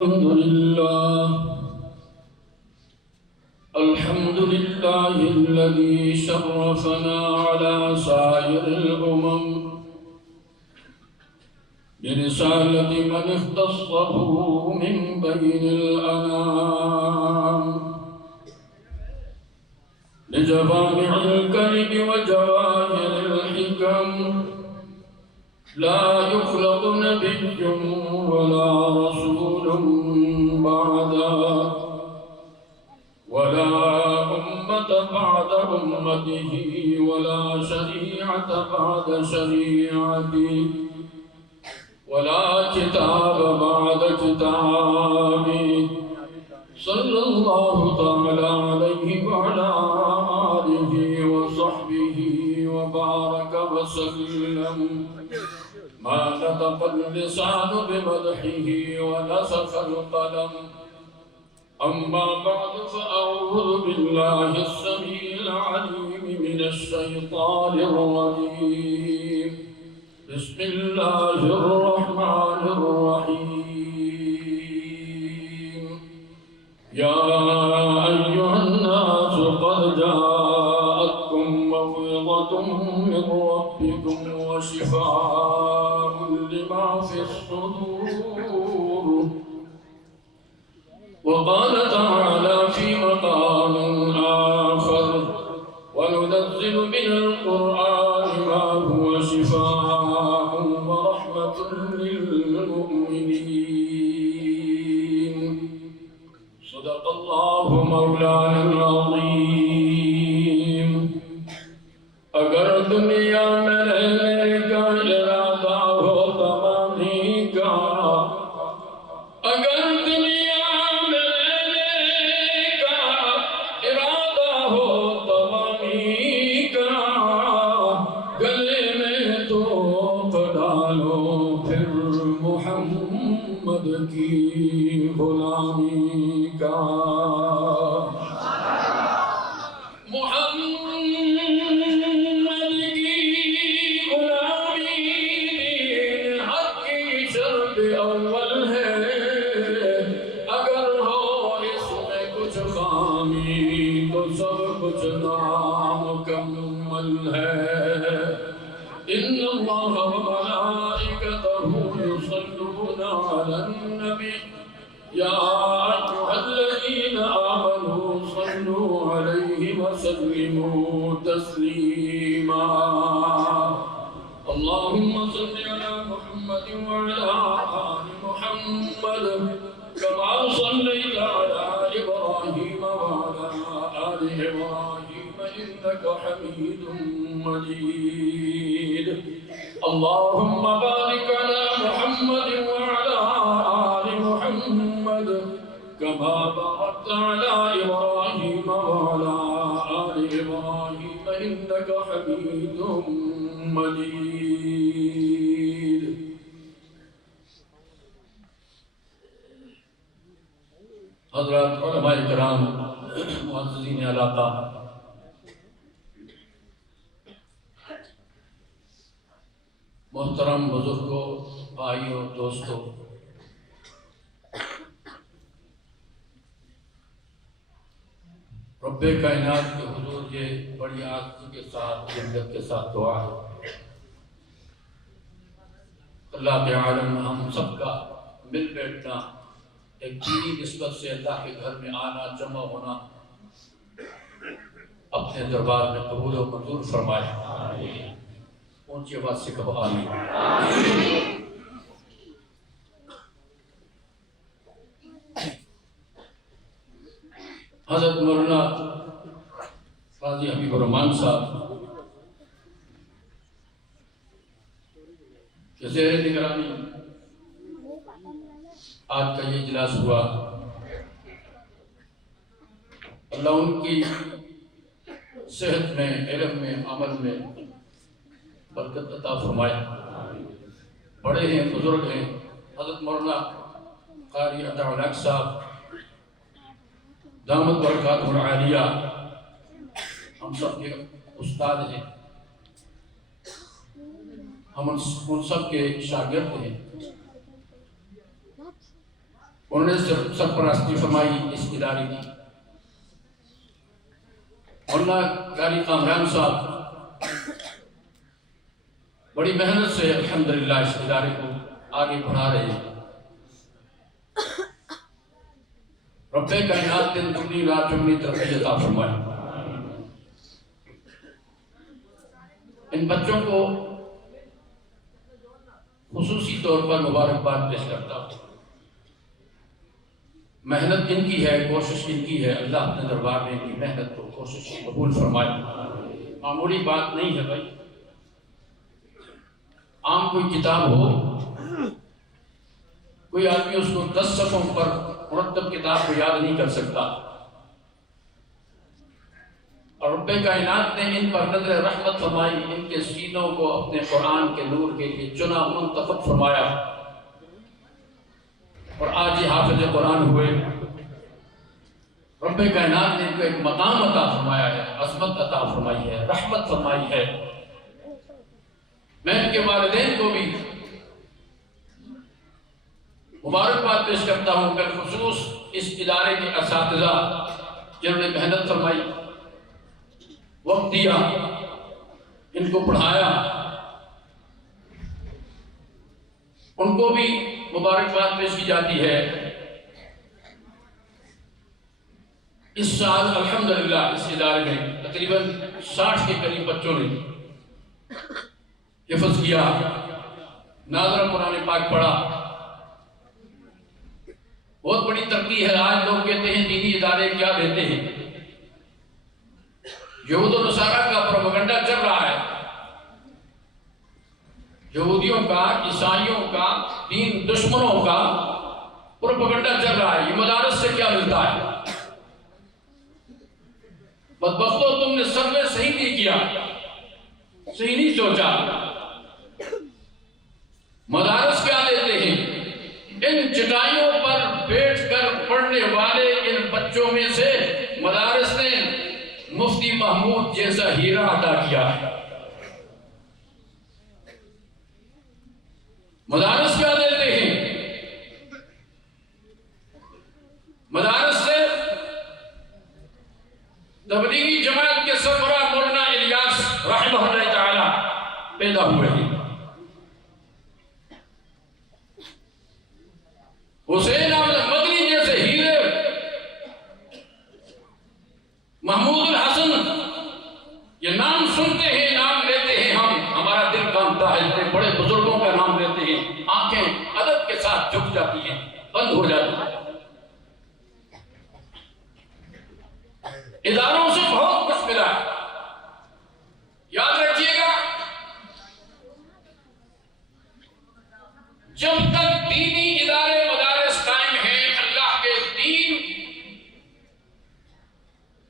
الحمد لله الذي شرفنا على سائر الأمم برسالة من اختصه من بين الأنام بجوامع الكلم وجواهر الحكم. لا يخلق نبي ولا رسول بعده ولا أمة بعد أمته ولا شريعة بعد شريعته ولا كتاب بعد كتابه صلى الله تعالى عليه وعلى آله وصحبه وبارك وسلم. ما نطق اللسان بمدحه ونسخ القلم. أما بعد فأعوذ بالله السميع العليم من الشيطان الرجيم. بسم الله الرحمن الرحيم. يا أيها الناس قد جاءتكم موعظة من ربكم وشفاء لما في الصدور. وقال تعالى في مقام آخر: وننزل من القرآن ما هو شفاء ورحمة للمؤمنين. صدق الله مولانا العظيم. اگر دنیا میں رہنے کا ارادہ ہو تمامی کا، اگر دنیا میں رہنے کا ارادہ ہو تمامی کا، گلے میں توپ ڈالو پھر محمد کی غلامی کا. إن الله وملائكته يصلون على النبي يا أيها الذين آمنوا صلوا عليه وسلموا تسليما. اللهم صل على محمد وعلى آل محمد كما صليت على إبراهيم وعلى آل إبراهيم إنك حميد مجيد. اللهم بارك على محمد وعلى آل محمد كما باركت على إبراهيم وعلى آل إبراهيم إنك حميد مجيد. حضرات علماء کرام، معززین علاقہ، محترم بزرگوں، بھائیوں، دوستوں، رب کائنات کے حضور یہ بڑی عاجزی کے ساتھ، جنت کے ساتھ دعا ہے. اللہ کے عالم میں ہم سب کا مل بیٹھنا، ایک دینی نسبت سے اللہ کے گھر میں آنا، جمع ہونا، اپنے دربار میں قبول و منظور فرمائے. اونچی آواز سے کہو آمین. حضرت مولانا قاضی حبیب الرحمان صاحب کے زیر نگرانی آج کا یہ اجلاس ہوا. اللہ ان کی صحت میں، علم میں، عمل میں برکت عطا فرمائے. بڑے ہیں، بزرگ ہیں. حضرت مولانا قاری عطا الحق صاحب دامت برکاتہ العالیہ ہم سب کے استاد ہیں، ہم ان سب کے شاگرد ہیں. انہوں نے سرپرستی فرمائی اس ادارے کی۔ مولانا قاری کامران صاحب بڑی محنت سے الحمدللہ اس ادارے کو آگے بڑھا رہے ہیں۔ رب کائنات دن دگنی رات چگنی ترقی عطا فرمائے۔ ان بچوں کو خصوصی طور پر مبارکباد پیش کرتا ہوں۔ محنت ان کی ہے، کوشش ان کی ہے، اللہ اپنے دربار میں ان کی محنت کو کوشش قبول فرمائے۔ معمولی بات نہیں ہے بھائی، عام کوئی کتاب ہو، کوئی آدمی اس کو 10 صفحوں پر مرتب کتاب کو یاد نہیں کر سکتا، اور رب کائنات نے ان پر نظر رحمت فرمائی، ان کے سینوں کو اپنے قرآن کے نور کے لیے چنا، منتخب فرمایا، اور آج یہ حافظ قرآن ہوئے۔ رب کائنات نے ان کو ایک مقام عطا فرمایا ہے، عظمت عطا فرمائی ہے، رحمت فرمائی ہے۔ میں ان کے والدین کو بھی مبارکباد پیش کرتا ہوں، بالخصوص اس ادارے کے اساتذہ جنہوں نے محنت فرمائی، وقت دیا، ان کو پڑھایا، ان کو بھی مبارکباد پیش کی جاتی ہے۔ اس سال الحمدللہ اس ادارے میں تقریباً 60 کے قریب بچوں نے حفظ کیا، ناظرہ قرآن پاک پڑھا۔ بہت بڑی ترقی ہے۔ آج لوگ کہتے ہیں دینی ادارے کیا دیتے ہیں؟ یہود و نصارہ کا پروپیگنڈا چل رہا ہے، یہودیوں کا، عیسائیوں کا، دین دشمنوں کا پروپیگنڈا چل رہا ہے۔ یہ مدارس سے کیا ملتا ہے؟ بدبختو، تم نے سروے صحیح نہیں کیا، صحیح نہیں سوچا۔ مدارس کیا دیتے ہیں؟ ان چٹائیوں پر بیٹھ کر پڑھنے والے ان بچوں میں سے مدارس نے مفتی محمود جیسا ہیرا عطا کیا ہے۔ مدارس کیا دیتے ہیں؟ مدارس سے تبلیغی جماعت کے سربراہ مولانا الیاس رحمہ اللہ تعالی پیدا ہوئے ہیں۔ حسین احمد مدنی جیسے ہیرے، محمود الحسن، یہ نام سنتے ہیں، نام لیتے ہیں ہم، ہمارا دل کانپتا ہے۔ اتنے بڑے بزرگوں کا نام لیتے ہیں، آنکھیں ادب کے ساتھ جھک جاتی ہیں، بند ہو جاتی ہیں۔ اداروں سے بہت کچھ ملا، یاد رکھیے گا، جب تک دینی ادارے مدارس قائم ہیں، اللہ کے دین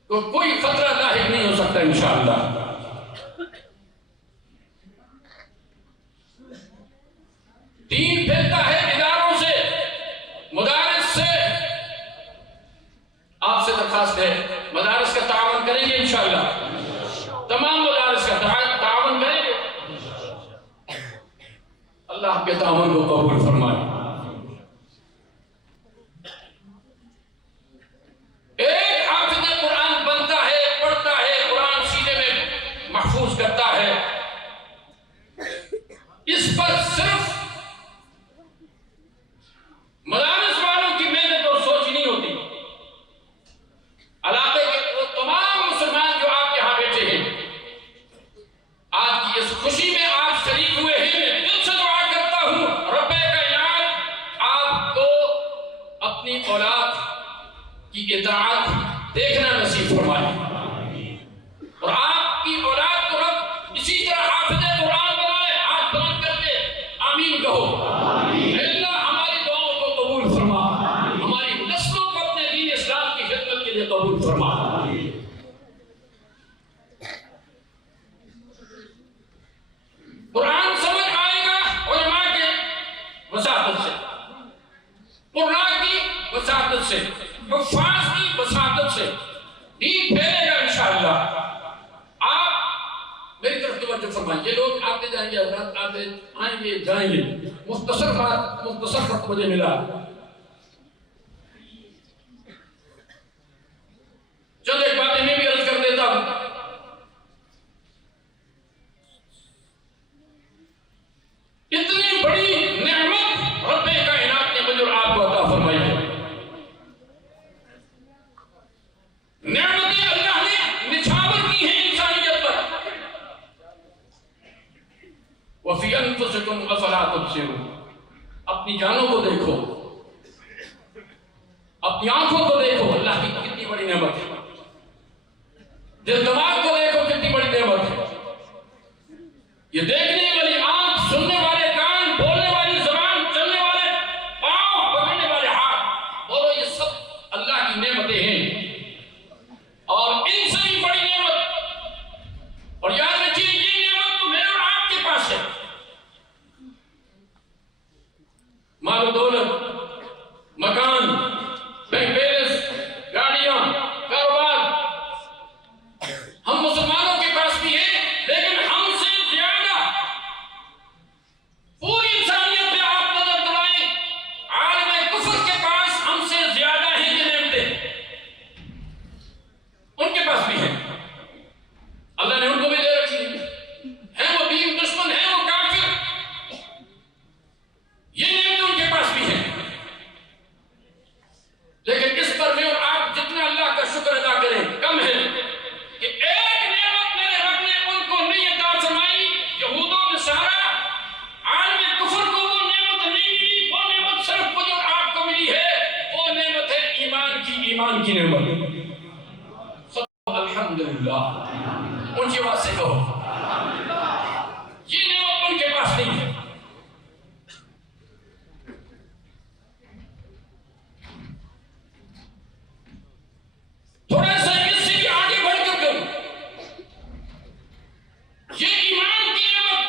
کو کوئی خطرہ لاحق نہیں ہو سکتا انشاءاللہ۔ دین پھیلتا ہے اداروں سے، مدارس سے۔ آپ سے درخواست ہے، مدارس کا تعاون کریں گے انشاءاللہ، تمام مدارس کا تعاون کریں گے، اللہ کے تعاون کو قبول فرمائے۔ ایک حافظ قرآن بنتا ہے، پڑھتا ہے، قرآن سینے میں محفوظ کرتا ہے، اس پر صرف مدارس والوں کی محنت اور سوچ نہیں ہوتی، علاقے کے وہ تمام مسلمان جو آپ یہاں بیٹھے ہیں، آج کی اس خوشی میں آپ شریک ہوئے ہیں، میں دل سے دعا کرتا ہوں رب کائنات آپ کو اپنی اولاد کی اطاعت دیکھنا نصیب فرمائے، اور آپ کی اولاد کو رب اسی طرح حافظ قرآن بنائے۔ ہاتھ بلند کر کے آمین کہو۔ اللہ ہماری دعاؤں کو قبول فرما، ہماری نسلوں کو اپنے دین اسلام کی خدمت کے لیے قبول فرما۔ قرآن سمجھ آئے گا علماء کے وساطت سے، قرآن کی وساطت سے، حفاظ کی وساطت سے دین پھیلے گا انشاءاللہ۔ آپ میری طرف توجہ فرمائیں، یہ لوگ آتے جائیں گے، حضرات آتے آئیں گے جائیں گے، مختصر وقت مجھے ملا، اپنی آنکھوں کو دیکھو، اللہ کی کتنی بڑی نعمت ہے. دل دماغ کو دیکھو، کتنی بڑی نعمت ہے. یہ دیکھنے والی آنکھ، سننے والے کان، بولنے والی زبان، چلنے والے پاؤں، پکڑنے والے ہاتھ، بولو یہ سب اللہ کی نعمتیں ہیں. اور ان سے بھی بڑی نعمت، اور یاد رکھیے یہ نعمت تو میرے اور آپ کے پاس ہے. مال و دولت، مکان، بینک بیلنس، گاڑیاں، کاروبار، ہم مسلمانوں کے پاس بھی ہے، لیکن ہم سے زیادہ پوری انسانیت پہ آپ نظر دوڑائیں، عالم کفر کے پاس ہم سے زیادہ ہیں یہ نعمتیں، ان کے پاس بھی ہیں. اللہ نے ان کو بھی دے رکھی ہے، وہ دین دشمن ہے، وہ کافر، یہ نعمتیں ان کے پاس بھی ہیں. لیکن اس پر میں اور آپ جتنا اللہ کا شکر ادا کریں کم ہے کہ ایک نعمت میرے رب نے ان کو نہیں عطا فرمائی. یہود و نصارہ، عالم کفر کو وہ نعمت نہیں ملی، وہ نعمت صرف مجھے اور آپ کو ملی ہے، وہ نعمت ہے ایمان کی نعمت. الحمدللہ، اونچی آواز سے کہو یہ نعمت ان کے پاس نہیں ہے. تھوڑا سا اس سے بھی آگے بڑھ کر کروں، یہ ایمان کی نعمت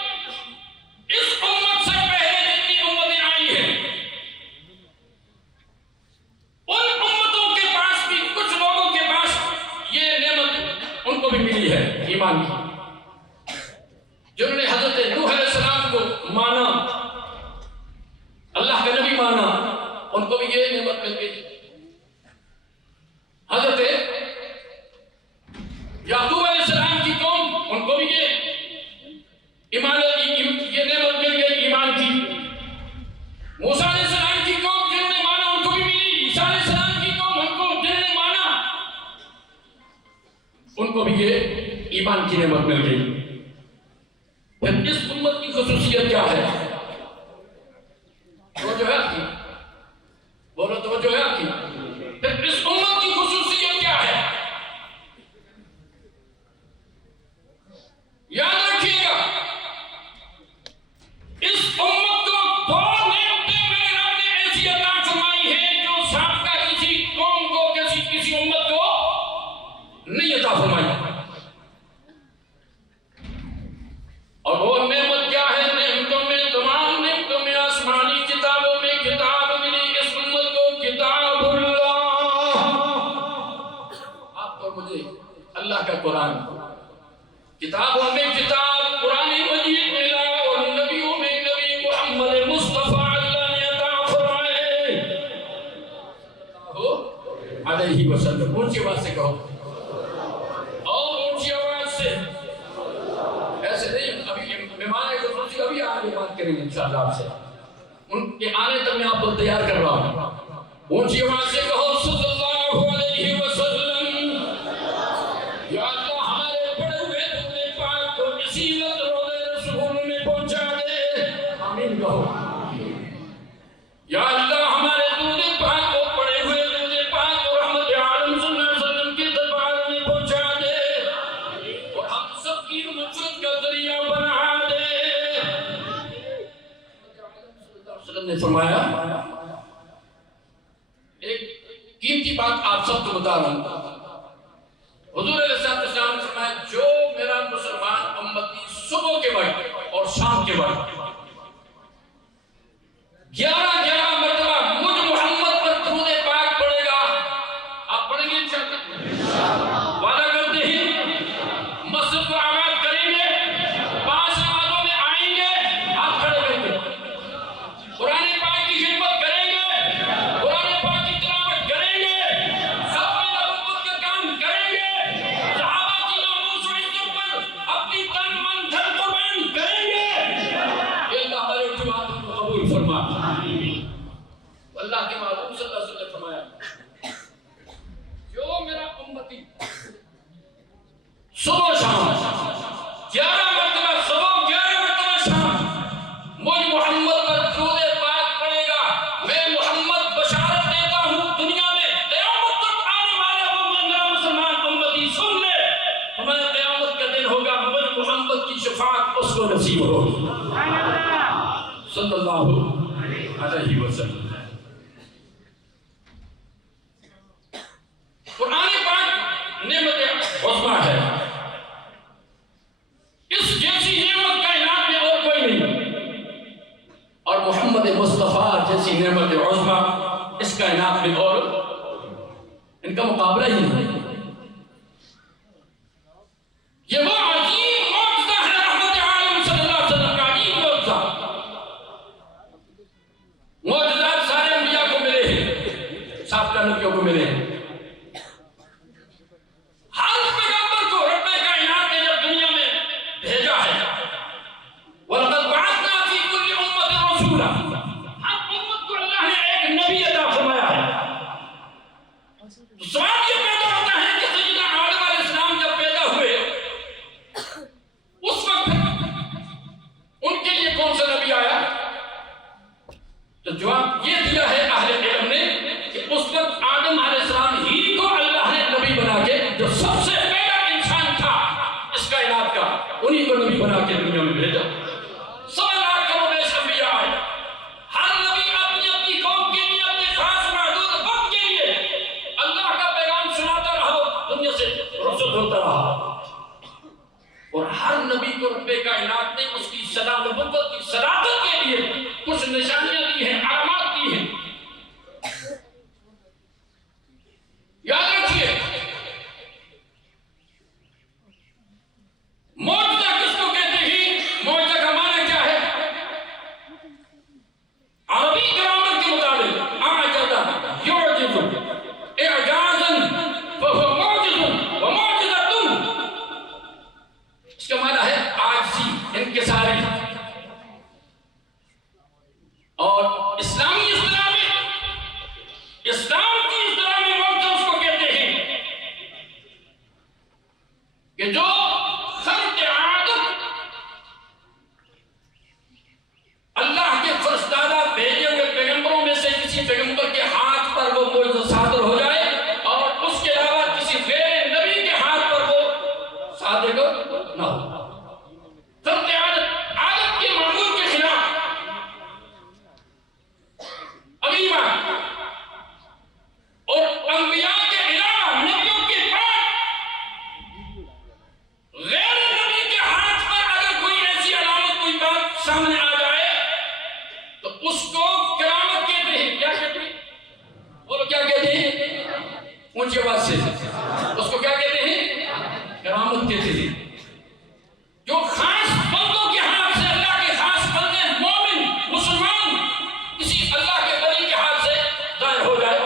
اس امت سے پہلے جتنی امتیں آئی ہیں ان امتوں کے پاس بھی، کچھ لوگوں کے پاس یہ نعمت ان کو بھی ملی ہے ایمان کی. جنہوں نے حضرت نوح علیہ السلام کو مانا، اللہ کا نبی مانا، ان کو بھی یہ نعمت مل گئی. حضرت یعقوب علیہ السلام کی قوم، ان کو بھی یہ نعمت مل گئی ایمان کی. موسیٰ علیہ السلام کی قوم جنہوں نے مانا ان کو بھی ملی. عیسیٰ علیہ السلام کی قوم ان کو جنہوں نے مانا ان کو بھی یہ ایمان کی نعمت مل گئی. پھر اس امت کی خصوصیت کیا ہے؟ توجہ ہے آپ کی؟ بولو توجہ ہے آپ کی؟ پھر اس امت کی خصوصیت کیا ہے؟ یاد رکھیے گا، اس امت کو دو نعمتیں میرے رب نے ایسی عطا فرمائی ہیں جو سابقہ کسی قوم کو، کسی امت کو نہیں عطا فرمائی. اور وہ نعمت کیا ہے؟ نعمتوں میں، تمام نعمتوں میں، آسمانی کتابوں میں کتاب ملی اس امت کو، کتاب اللہ. آپ اور مجھے اللہ کا قرآن، کتابوں میں کتاب قرآن مجید ملا، اور نبیوں میں نبی محمد مصطفیٰ اللہ نے عطا فرمائے علیہ وسلم. اونچی آواز سے کہو، اور اونچی آواز سے. ایسے نہیں، ابھی مہمان خصوصی ابھی آگے بات کریں گے انشاءاللہ آپ سے، ان کے آنے تک میں آپ کو تیار کر رہا ہوں. اونچی آواز سے کہو صلی اللہ علیہ وسلم. یا اللہ ہمارے پڑے ہوئے درود پاک کو اسی وقت روضہ رسول میں پہنچا دے. آمین کہو. یا اللہ ہمارے درود پاک کو پڑے ہوئے درود پاک کو رحمت عالم صلی اللہ علیہ وسلم کے دربار میں پہنچا دے، اور ہم سب کی نصرت کا ذریعہ بنا دے. نے فرمایا، ایک قیمتی بات آپ سب کو بتا رہا ہوں. حضور علیہ السلام نے فرمایا، جو میرا مسلمان امتی صبح کے وقت اور شام کے وقت 11 مرتبہ مجھ محمد پر درود پاک پڑھے گا. آپ پڑھیں گے انشاءاللہ؟ وعدہ کرتے ہیں مسجد کو آباد کریں گے، 5 نمازوں میں آئیں گے، ہاتھ کھڑے کریں گے، قرآن پاک کی خدمت کریں گے، قرآن پاک کی تلاوت کریں گے، سب میں نبوت کا کام کریں گے، صحابہ کی ناموس و عزت پر اپنی تن من دھن قربان کریں گے. یہ اللہ ہمارے اجتماعات کو قبول فرما. اللہ کے معلوم صلی اللہ علیہ وسلم نے فرمایا، جو میرا امتی صبح شام 11 مرتبہ صبح 11 مرتبہ شام مجھ محمد پر درود پاک پڑھے گا، میں محمد بشارت دیتا ہوں دنیا میں صلی اللہ علیہ وسلم. قرآن پاک نعمت عظمیٰ ہے. اس جیسی نعمت کائنات میں اور کوئی نہیں، اور محمد مصطفیٰ جیسی نعمت عظمیٰ اس کائنات میں اور ان کا مقابلہ ہی نہیں. یہ وہ عظیم معجزہ ہے رحمت عالم صلی اللہ علیہ وسلم کا، عظیم معجزہ. معجزات سارے انبیاء کو ملے ہیں، سابقہ نبیوں کو ملے ہیں. ہر پیغمبر کو رب کائنات نے جب دنیا میں بھیجا ہے، وَلَقَدْ بَعَثْنَا فِي كُلِّ أُمَّةٍ رَسُولًا، ہر امت کو اللہ نے ایک نبی عطا فرمایا ہے. تو سوال یہ پیدا ہوتا ہے کہ سیدنا آدم علیہ السلام جب پیدا ہوئے اس وقت ان کے لیے کون سا نبی آیا؟ تو جواب یہ دیا ہے اہل علم نے کہ اس وقت آدم علیہ السلام ہی کو اللہ نے نبی بنا کے، جو سب سے پہلا انسان تھا اس کائنات کا، انہی کو نبی بنا کے دنیا میں بھیجا. 100 لاکھ کروڑ انبیاء آئے، ہر نبی اپنی اپنی قوم کے لیے، اپنے خاص محدود وقت کے لیے اللہ کا پیغام سناتا رہا، دنیا سے رخصت ہوتا رہا. اور ہر نبی کو رب کائنات نے اس کی نبوت کی صداقت کے لیے کچھ نشانیاں دی ہیں، علامات دی ہیں. یاد رکھیے، معجزہ کس کو کہتے ہیں؟ معجزہ کا معنی کیا ہے؟ عربی گرامر کے مطابق اعجز یعجز اعجازا فهو معجز ومعجزۃ. اس کا معنی ہے عاجزی، انکساری. اور اسلامی اصطلاح میں، اسلام کی اصطلاح میں معجزہ اس کو کہتے ہیں کہ جو خرق عادت اللہ کے فرستادہ بھیجے ہوئے پیغمبروں میں سے کسی پیغمبر کے ہاتھ پر وہ معجزہ صادر ہو جائے، اور اس کے علاوہ کسی غیر نبی کے ہاتھ پر وہ صادر نہ ہو. خرق عادت، عادت کے معمول کے خلاف. اگلی بات، اور انبیاء کے علاوہ نبیوں کے بعد غیر نبی کے ہاتھ پر اگر کوئی ایسی علامت، کوئی بات سامنے آ جائے تو اس کو کرامت کہتے ہیں. کیا کہتے ہیں؟ بولو کیا کہتے ہیں؟ اونچی آواز سے. اس کو کیا کہتے ہیں؟ کرامت کہتے ہیں. جو خاص بندوں کے ہاتھ سے، اللہ کے خاص بندے، مومن مسلمان کسی اللہ کے ولی کے ہاتھ سے ظاہر ہو جائے،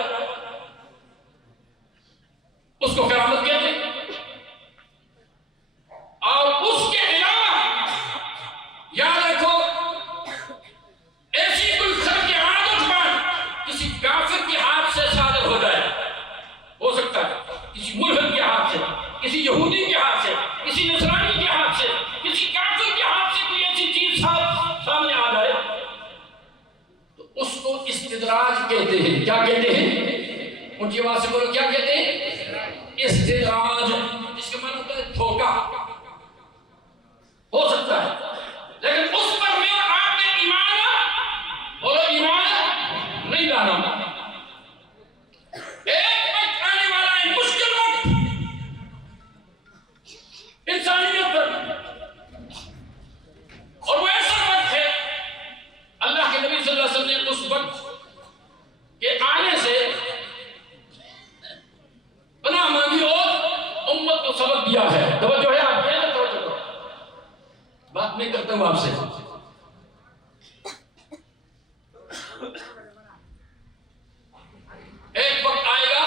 اس کو کرامت کہتے ہیں. اور اس کے علاوہ یاد رکھو، ایسی کوئی خرق عادت بات کسی کافر کے ہاتھ سے صادر ہو جائے، ہو سکتا ہے کسی ملحد کے ہاتھ سے، کسی یہودی کے ہاتھ سے، کسی نصرانی کے ہاتھ سے، کسی کافر کے ہاتھ سے کوئی ایسی چیز سامنے آ جائے تو اس کو استدراج کہتے ہیں. کیا کہتے ہیں؟ اونچی آواز سے بولو، کیا کہتے ہیں؟ استدراج. جس کا معنی ہوتا ہے دھوکہ. ہو سکتا ہے، لیکن اس پر میں آپ نے ایمان، بولو ایمان نہیں لانا. ایک وقت آنے والا ہے، مشکل وقت انسانیت پر، اور وہ ایسا وقت ہے اللہ کے نبی صلی اللہ علیہ وسلم نے اس وقت کے آنے سے پناہ مانگی اور امت کو سبق دیا ہے. توجہ ہے آپ کی؟ توجہ کرو، بات میں کرتا ہوں آپ سے. ایک وقت آئے گا،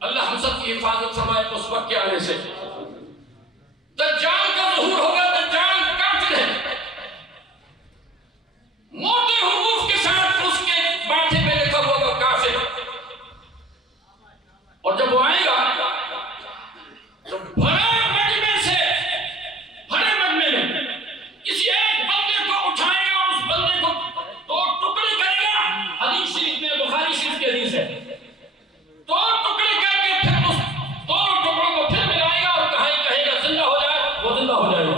اللہ ہم سب کی حفاظت فرمائے اس وقت کے آنے سے. دجال کا ظہور ہوگا. دجال کافر ہے، موٹے حروف کے ساتھ اس کے ماتھے پہ لکھا ہوگا کافر. اور جب وہ آئے گا تو بڑے مجمع سے، بڑے مجمع میں کسی ایک بندے کو اٹھائے گا اور اس بندے کو دو ٹکڑے کرے گا. حدیث شریف میں، بخاری شریف کی حدیث ہے، دو ٹکڑے کر کے پھر اس دونوں ٹکڑوں کو پھر ملائے گا اور کہے گا زندہ ہو جائے، وہ زندہ ہو جائے گا.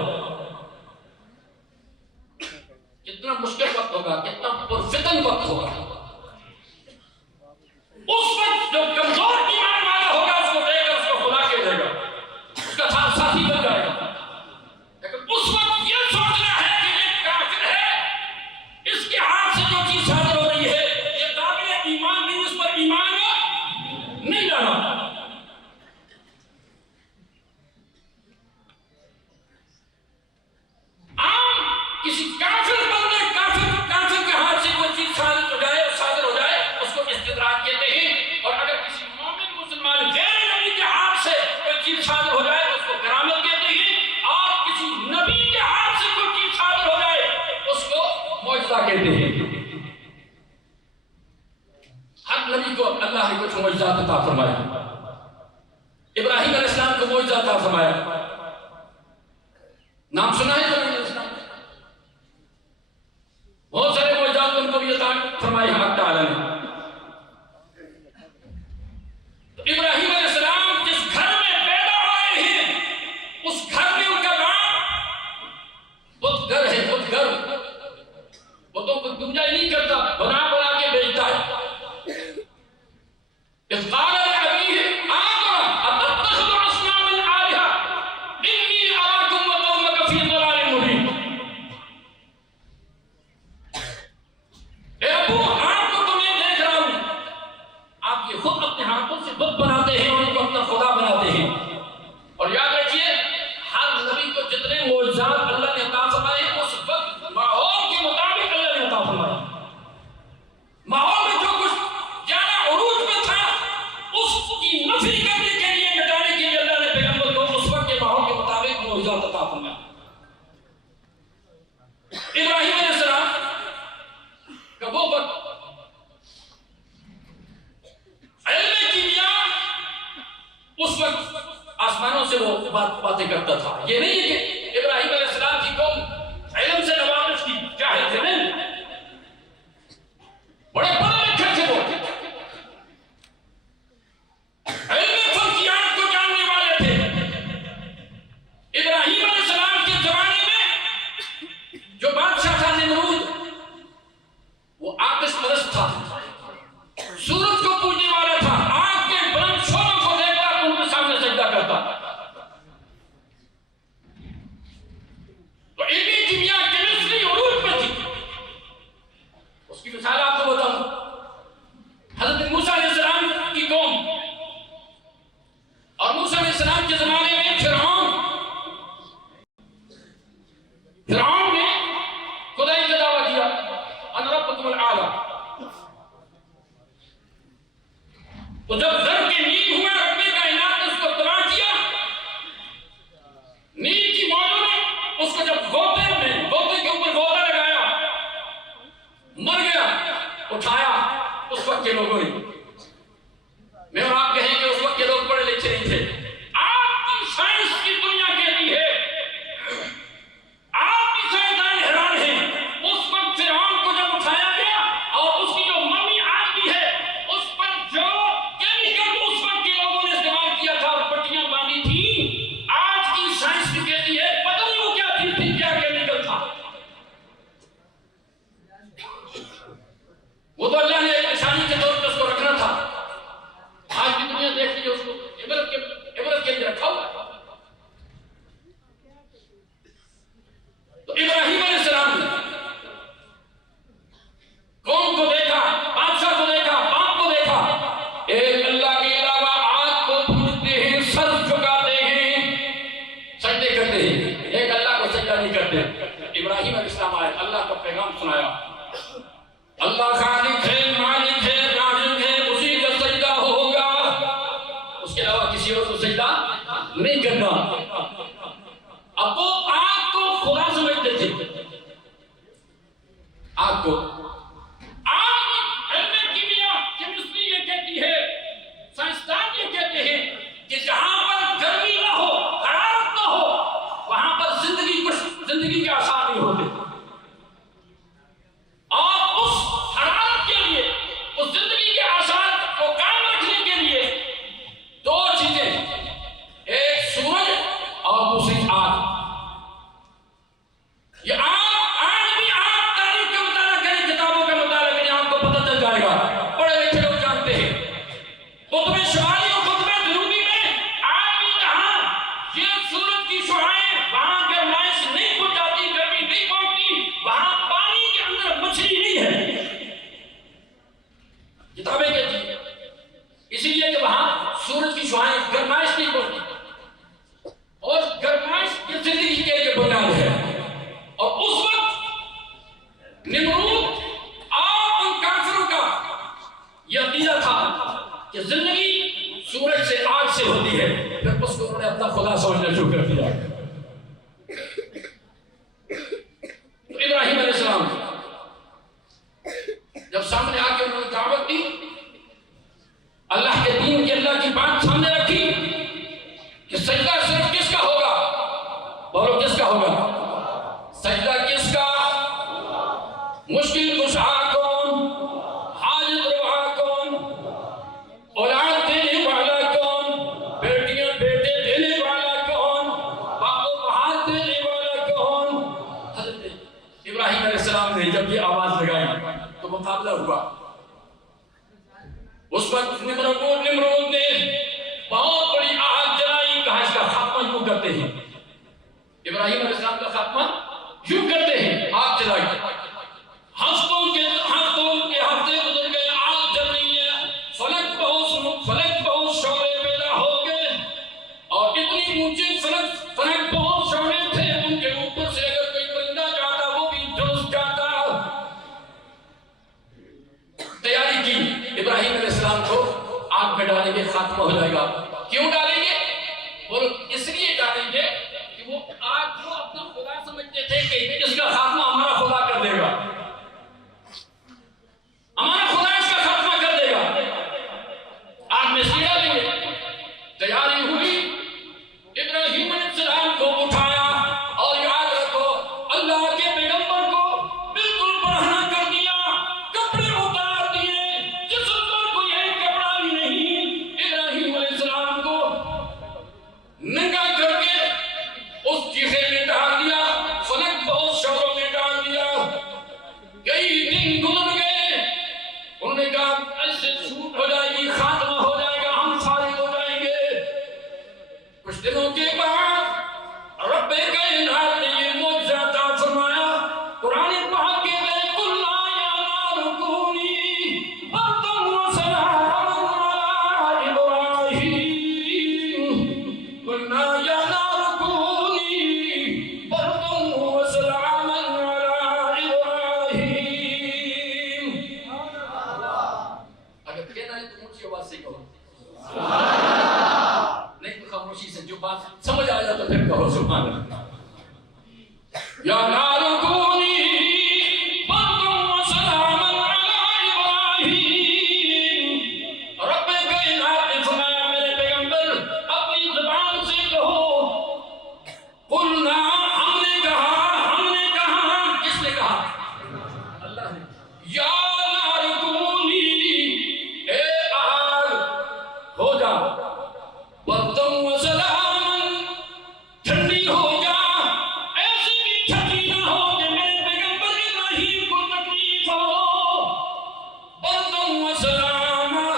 کتنا مشکل نبی کو اللہ نے کچھ معجزات عطا فرمائے. ابراہیم علیہ السلام کو معجزہ عطا فرمایا. نام سنا ہے ابراہیم علیہ السلام؟ بہت سارے معجزات ان کو بھی عطا فرمائے حق تعالی نے. تو ابراہیم علیہ السلام جس گھر میں پیدا ہوئے ہیں اس گھر میں ان کا نام بت گھر ہے. بت گھر بتوں کو پوجا ہی نہیں کرتا، بنا بنا کے بیچتا ہے. اس قال لأبيه آدم أتتخذ أصناما آلهة إني أراكم وقومك في ضلال مبين. اے ابو آپ کو تو میں دیکھ رہا ہوں، آپ یہ خود اپنے ہاتھوں سے بت بناتے ہیں اور ان کو اپنا خدا بناتے ہیں. اور یاد رکھیے ہر نبی کو جتنے معجزات اللہ نے عطا فرمائے اس وقت ماحول کے مطابق اللہ نے عطا فرمائے. ماحول میں جو کچھ جانا عروج میں تھا اس کی نفی کرنے کے لیے، مٹانے کے لیے اللہ نے پیغمبر کو اس وقت کے ماحول کے مطابق معجزات عطا فرمایا. ابراہیم علیہ السلام کا وہ وقت علم کیمیا اس وقت آسمانوں سے وہ باتیں کرتا تھا. یہ نہیں ہے کہ ابراہیم علیہ السلام کی قوم علم سے نوازش کی جاہل تھے، نہیں، بڑے پڑھے لکھے تھے. وہ علم فلکیات کو جاننے والے تھے. ابراہیم علیہ السلام کے زمانے میں جو بادشاہ تھا نمرود، وہ آتش پرست تھا، سورج کو پوجنے والا تھا، آگ کے بلند شعلوں کو دیکھتا تو ان کے سامنے سجدہ کرتا. تو علمی کیمیا کیمسٹری عروج پہ تھی. اس کی مثال آپ کو بتاؤں. حضرت موسیٰ علیہ السلام کی قوم اور موسیٰ علیہ السلام کے زمانے میں فرعون نے خدائی کا دعویٰ کیا، انا ربکم الاعلی. تو جب زر کے نیل ہوا، رب کائنات نے اس کو تباہ کیا. نیل کی موجوں نے اس کو جب غوطے کے اوپر غوطہ لگایا، مر گیا. اٹھایا اس وقت کے لوگوں نے. میں اور آپ کہیں کہ اس وقت کے لوگ پڑھے لکھے نہیں تھے. آپ کی سائنس کی دنیا کہتی ہے، آپ کی سائنسدان حیران ہیں. اس وقت فرعون کو جب اٹھایا گیا اور اس کی جو ممی آج بھی ہے اس پر جو کیمیکل اس وقت کے لوگوں نے استعمال کیا تھا اور پٹیاں باندھی تھی، آج کی سائنس بھی کہتی ہے پتہ نہیں وہ کیا چیز تھی، کیا کیمیکل تھا. وہ تو اللہ نے ایک نشانی کے طور پر اس کو رکھنا تھا. آج بھی دنیا دیکھ لیجیے اس کو عبرت کے لیے رکھا ہوا ہے. تو ابراہیم علیہ السلام نے قوم کو دیکھا، بادشاہ کو دیکھا، باپ کو دیکھا. ایک اللہ کے علاوہ آگ کو پوجتے ہیں، سر جھکاتے ہیں، سجدے کرتے ہیں، ایک اللہ کو سجدہ نہیں کرتے. ابراہیم علیہ السلام آئے، اللہ کا پیغام سنایا. اللہ خالق ہے، مالک ہے، رازق ہے، اسی کا سجدہ ہوگا، اس کے علاوہ کسی اور کو سجدہ نہیں کرنا. اب وہ آگ کو خدا سمجھتے تھے. آگ کو علم کیمیا کیمسٹری یہ کہتی ہے، سائنسدان یہ کہتے ہیں کہ جہاں پر گرمی نہ ہو، حرارت نہ ہو، وہاں پر زندگی کے آثار نہیں ہوتے. اور اس حرارت کے لیے، اس زندگی کے آثار کو قائم رکھنے کے لیے دو چیزیں، ایک سورج اور دوسری آگ. یہ آج بھی آپ تاریخ کا مطالعہ کریں، کتابوں کا مطالعہ کریں، آپ کو پتہ چل جائے گا. پڑھے لکھے لوگ جانتے ہیں قطب شمالی اور قطب جنوبی میں آج بھی جہاں یہ سورج کی شعاعیں وہاں گرمائش نہیں پہنچاتی، گرمی نہیں پہنچتی، وہاں پانی کے اندر مچھلی نہیں ہے. کتابیں کہتی ہیں اسی لیے کہ وہاں سورج کی شعاعیں گرمائش نہیں پہنچتی، اور گرمائش یہ زندگی کے لیے بنیاد ہے. اور اس وقت نمرود اور ان کافروں کا یہ عقیدہ تھا کہ زندگی سورج سے، آگ سے ہوتی ہے. پھر اس کو انہوں نے اپنا خدا سمجھنا شروع کر دیا. تو ابراہیم علیہ السلام جب سامنے آ کے انہوں نے دعوت دی اللہ کے دین کی اللہ کی بات سامنے رکھی کہ سجدہ صرف کس کا ہوگا؟ بولو کس کا ہوگا؟ سجدہ کس کا؟ مشکل کشا کون؟ حاجت روا کون؟ اولاد دینے والا کون؟ بیٹیاں بیٹے دینے والا کون؟ باپ و بہار دینے والا کون؟ حضرت ابراہیم علیہ السلام نے جب یہ آواز لگائی تو مقابلہ ہوا. اس وقت نمرود نے بہت بڑی آگ جلائی، کہا اس کا خاتمہ یوں کرتے ہیں. ابراہیم علیہ السلام کا خاتمہ یوں کرتے ہیں، آگ جلائی. ہفتوں کے ہفتے گزر گئے، آگ جل رہی ہے، فلک بہت شعلے پیدا ہو گئے اور اتنی اونچی فلک بہت شعلے تھے، ان کے اوپر سے اگر کوئی پرندہ جاتا وہ بھی جھلس جاتا. تیاری کی ابراہیم علیہ السلام کو آگ میں ڈالیں گے، خاتمہ ہو جائے گا. کیوں ڈالیں گے؟ بولو اس لیے ڈالیں گے کہ وہ آگ کو اپنا خدا سمجھتے تھے کہ اس کا خاتمہ ہمارا خدا کر دے گا، ہمارا خدا اس کا خاتمہ کر دے گا. آگ میں سے ڈالیں گے. تیاری ہوئی، ابراہیم علیہ السلام کو اٹھایا اور یاد رکھو اللہ کے پیغمبر کو بالکل برہنہ کر دیا، کپڑے اتار دیے، جسم پر کوئی ایک کپڑا بھی نہیں. ابراہیم علیہ السلام کو ننگا کر کے اس چیخے میں ڈال دیا، فلک بہت شعلوں میں ڈال دیا. کئی دن گزر گئے، انہوں نے کہا ایسے چھوٹ ہو جائے گی، خاتمہ ہو جائے گا، ہم فارغ ہو جائیں گے. کچھ دنوں کے بعد رب کائنات نے یہ معجزہ عطا فرمایا. قرآن پاک کے میں قُلْنَا يَا نَارُ كُونِي بَرْدًا وَسَلَامًا عَلَىٰ إِبْرَاهِيمَ. قُلْنَا يَا نَارُ كُونِي بَرْدًا وَسَلَامًا عَلَىٰ إِبْرَاهِيمَ. اگر کہنا ہے تو اونچی آواز سے کہو، نہیں تو خاموشی سے جو بات سمجھ آیا تو پھر کہو سبحان اللہ. یا نار کونی بردًا وسلاما علی ابراہیم. رب کائنات نے فرمایا میرے پیغمبر اپنی زبان سے کہو، قلنا ہم نے کہا، کس نے کہا؟ اللہ نے. یا نار کونی، اے آگ ہو جا بردًا وسلاما، ٹھنڈی ہو جا، ایسی بھی ٹھنڈی نہ ہو کہ میرے پیغمبر ابراہیم کو تکلیف ہو. بردًا وسلاما،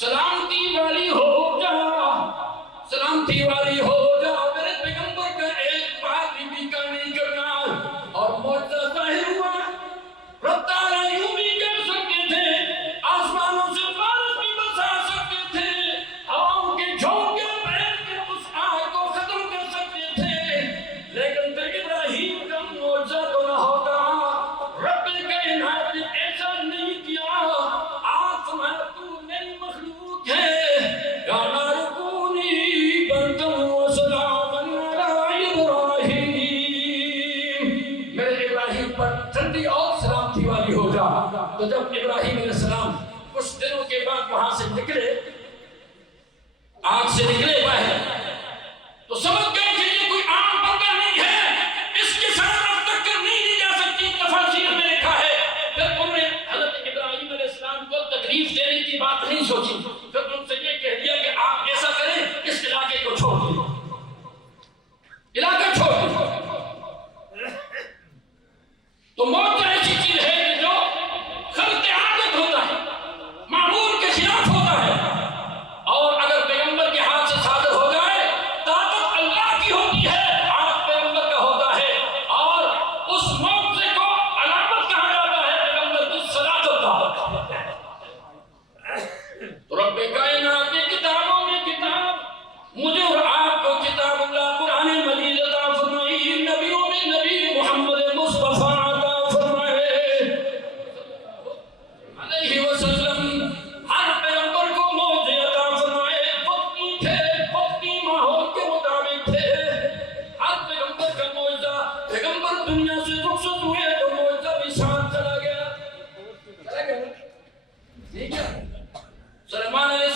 سلامتی والی ہو جا، سلامتی والی ہو جا. میرے پیغمبر کا ایک بات بھی بیکار نہیں کرنا. اور معجزہ ظاہر ہوا. رب تعالیٰ یوں بھی کر سکتے تھے، آسمانوں سے بارش بھی برسا سکتے تھے، ہواؤں کے جھونکے بیٹھ کے اس آگ کو ختم کر سکتے تھے، لیکن پھر ابراہیم کا معجزہ تو نہ ہوتا. رب کائنات نے ایسا نہیں کیا. آج تمہارا تو میری مخلوق ہے. یا نار کونی بردًا وسلاما علی ابراہیم، میرے ابراہیم پر ٹھنڈی اور سلامتی والی ہو جا. تو جب ابراہیم علیہ السلام کچھ دنوں کے بعد وہاں سے نکلے، آگ سے نکلے باہر، تو سمجھ گئے کہ یہ کوئی عام بندہ نہیں ہے، اس کے ساتھ اب ٹکر نہیں دی جا سکتی. تفاسیر میں لکھا ہے پھر انہوں نے حضرت ابراہیم علیہ السلام کو تکلیف دینے کی بات نہیں سوچی. پھر ان سے یہ کہہ دیا کہ آپ ایسا کریں، اس علاقے کو چھوڑ دیں، علاقہ چھوڑ دیں. تو موت ایسی چیز ہے کہ جو خلق عادت ہوتا ہے، معمول کے خلاف ہوتا ہے، اور اگر پیغمبر کے ہاتھ سے صادر ہو جائے طاقت اللہ کی ہوتی ہے، ہاتھ پیغمبر کا ہوتا ہے. اور اس معجزے کو علامت کہا جاتا ہے پیغمبر کی صداقت کا. تو رب کائنات نے کتابوں میں کتاب مجھے اور آپ کو کتاب اللہ قرآن مجید عطا فرمائی، نبیوں میں نبی محمد مصطفیٰ عطا فرمائے علیہ وسلم. ہر پیغمبر کو معجزے عطا فرمائے، وقتی تھے، وقتی ماحول کے مطابق تھے. ہر پیغمبر کا معجزہ، پیغمبر دنیا سے رخصت ہوئے تو معجزہ بھی ساتھ چلا گیا. ٹھیک ہے. سلیمان علیہ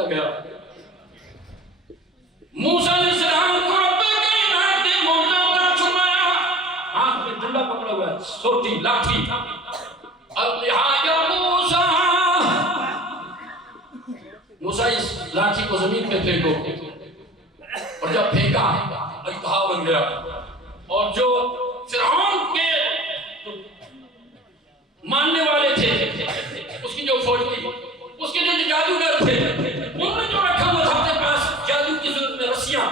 چلا گیا. موسیٰ علیہ السلام کو رب کائنات نے موجزہ عطا فرمایا. ہاتھ میں ڈنڈا پکڑا ہوا ہے, سوٹی لاٹھی. القھا یا موسیٰ, موسیٰ اس لاٹھی کو زمین پہ پھینکو. اور جب پھینکا القھا بن گیا. اور جو فرعون کے ماننے والے تھے, اس کی جو فوج تھی, اس کے جو جادوگر تھے, انہوں نے جو رکھا ہوا تھا اپنے پاس جادو کی صورت میں رسیاں,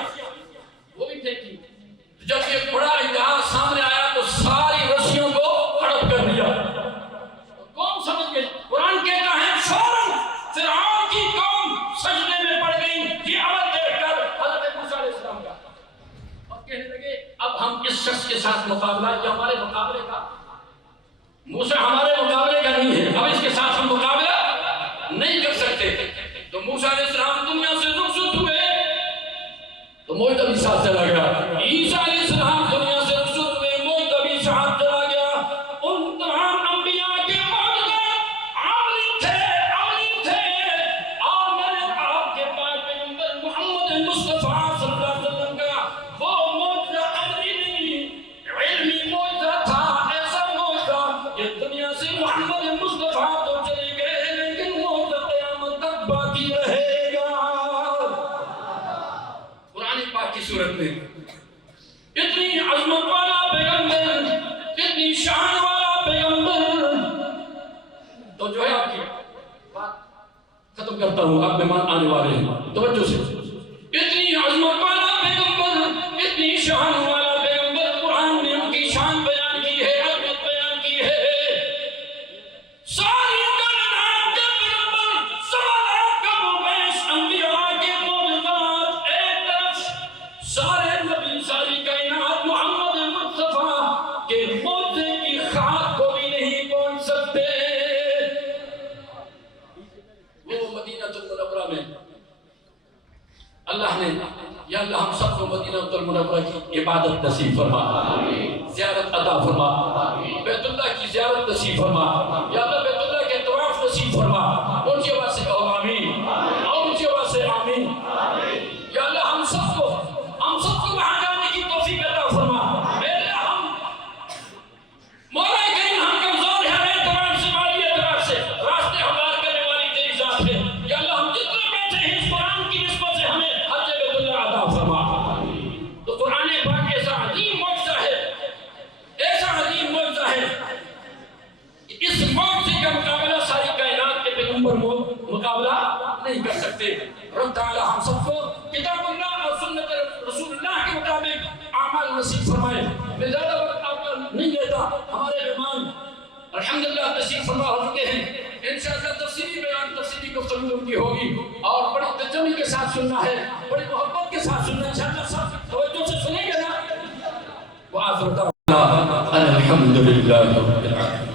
وہ بھی پھینکی. جب یہ بڑا انتہا سامنے آیا تو ساری رسیوں کو ہڑپ کر دیا. قوم سمجھ گئی. قرآن کہتا ہے فوراً فرعون کی قوم سجدے میں پڑ گئی یہ عمل دیکھ کر حضرت موسیٰ علیہ السلام کا, اور کہنے لگے اب ہم کس شخص کے ساتھ مقابلہ, یہ ہمارے مقابلے کا, موسیٰ ہمارے مقابلے کا نہیں ہے, اب اس کے ساتھ ہم مقابلہ نہیں کر سکتے. تو موسیٰ علیہ السلام دنیا سے رخصت ہوئے تو موجزہ بھی ساتھ چلا گیا. عیسیٰ علیہ السلام دنیا سے رخصت ہوئے, موجزہ بھی ساتھ چلا گیا. ان تمام انبیاء کے موجزے عملی تھے, اور میں نے آپ کے پاک پیغمبر محمد مصطفیٰ صلی اللہ علیہ وسلم کا وہ موجزہ عملی نہیں, علمی موجزہ تھا. ایسا موجزہ یہ دنیا سے محمد مصطفیٰ تو چلے گئے لیکن موجزہ قیامت تک باقی رہے گا. قرآن پاک کی صورت میں اتنی عظمت والا پیغمبر, اتنی شان والا پیغمبر. تو جو ہے آپ کی بات ختم کرتا ہوں, آپ مہمان آنے والے ہیں, توجہ سے. اتنی عظمت والا پیغمبر, اتنی شان والا پیغمبر, قرآن نے ان کی شان بیان کی ہے, عظمت بیان کی ہے. ساری کائنات کے پیغمبر, سوالات کا مبیش انبیاء کے معجزات ایک طرف, سارے نبی, ساری کائنات محمد مصطفیٰ کے معجزے کی خاک کو بھی نہیں پہنچ سکتے. وہ مدینہ المنورہ میں اللہ نے, یا اللہ ہم سب کو مدینہ المنورہ کی عبادت نصیب فرما, زیارت عطا فرما, بیت اللہ کی زیارت نصیب فرما. یا اللہ بیت اللہ کے طواف نصیب فرما. ان کی آواز سے کہو آمین, اور ان کی آواز سے آمین. یا اللہ ہم سب کو وہاں جانے کی توفیق عطا فرما. اے اللہ ہم مولا کریم ہم کمزور ہیں اعتبار سے, مالی اعتبار سے, راستے ہموار کرنے والی تیری ذات ہے. یا اللہ ہم جتنے بیٹھے ہیں اس قرآن کی نسبت سے ہمیں حج بیت اللہ عطا فرما. تو قرآن پاک ایسا عظیم معجزہ ہے, ایسا عظیم معجزہ ہے. اس معجزے کا مقابلہ ساری کائنات کے پیغمبر مقابلہ نہیں کر سکتے. رب تعالی ہم سب کو کتاب اللہ اور سنت رسول اللہ کے مطابق اعمال نصیب فرمائے. میں زیادہ وقت آپ کا نہیں لیتا, ہمارے مہمان الحمدللہ تشریف فرما ہو چکے ہیں. انشاءاللہ تفصیلی بیان, تفصیلی گفتگو ان کی ہوگی, اور بڑی ترجمے کے ساتھ سننا ہے, بڑی محبت کے ساتھ سننا ہے. انشاءاللہ سب توجہ سے سنیں گے نا. وآخر دعوانا الحمدللہ رب العالمین.